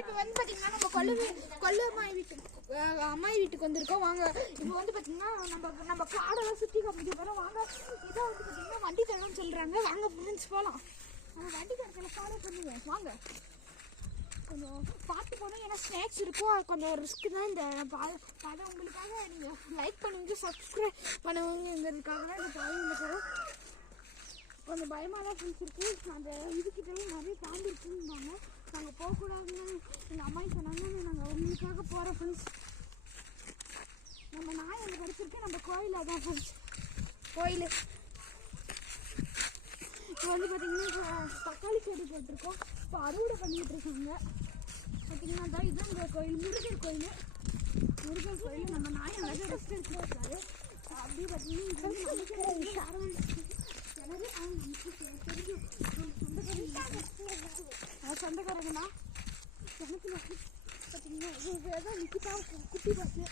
இப்போ வந்து பார்த்தீங்கன்னா நம்ம அம்மாயி வீட்டுக்கு வந்திருக்கோம். வாங்க இப்போ வந்து பார்த்தீங்கன்னா நம்ம காடெல்லாம் சுற்றி காமிக்க போகிறோம். வாங்க இதை வந்து பார்த்தீங்கன்னா வண்டி தரணும்னு சொல்கிறாங்க. வாங்க ஃப்ரெண்ட்ஸ் போகலாம். நம்ம வண்டி தரத்தில் ஃபாலோ பண்ணுவோம். வாங்க கொஞ்சம் பார்த்து போனோம். ஏன்னா ஸ்நாக்ஸ் இருக்கும். அது கொஞ்சம் ரிஸ்க்கு தான். இந்த அதை உங்களுக்காக நீங்கள் லைக் பண்ணுவீங்க, சப்ஸ்கிரைப் பண்ணுவீங்கிறதுக்காக தான் இந்த பாதை போகிறோம். கொஞ்சம் பயமாக தான் ஃப்ரெண்ட்ஸ் இருக்குது. அந்த இதுக்கிட்டவும் நிறைய தாண்டி இருக்குன்னாங்க. நாங்கள் போகக்கூடாதுன்னு எங்கள் அம்மாயி சொன்னாங்க. நாங்கள் உங்களுக்காக போகிறோம் ஃப்ரெண்ட்ஸ். நம்ம நாய் அங்கே படிச்சிருக்கு. நம்ம கோயில் தான் ஃப்ரெண்ட்ஸ், கோயில். இப்போ வந்து பார்த்திங்கன்னா தக்காளி செடி போட்டிருக்கோம். இப்போ அறுவடை பண்ணிக்கிட்டு இருக்காங்க. பார்த்திங்கன்னா தான் இதுதான் இந்த கோயில், முருகர் கோயில். நம்ம நாய் அழகாக ரெஸ்ட் எடுத்துருக்காரு. அப்படியே பார்த்திங்கன்னா சொந்தக்காரங்கண்ணா எனக்கு பார்த்தீங்கன்னா ஏதோ நிற்கிட்டா குட்டி பாட்டு.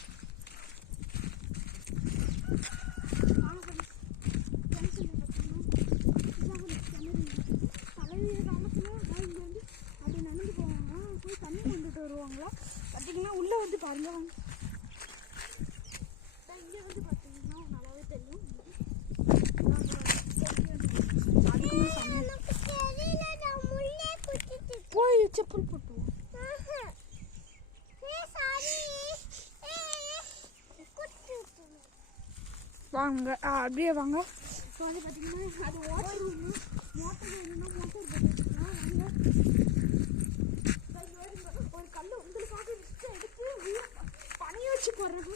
பழைய காலத்தில் இங்கே வந்து அப்படி நடந்து போவாங்க. போய் தண்ணி கொண்டுட்டு வருவாங்களா. பார்த்தீங்கன்னா உள்ளே வந்து பாருங்க. இங்கே வந்து பார்த்தீங்கன்னா நல்லாவே தெரியும். போய் செப்பல் போட்டு வாங்க. அப்படியே வாங்க. இப்போ வந்து பார்த்தீங்கன்னா அது வாட்டர் ரூமு. மோட்டர் வேணும்னா மோட்டர் போட்டுருக்கோம். ஒரு கல் உங்களுக்காக எடுத்து பணிய வச்சு போடுறது.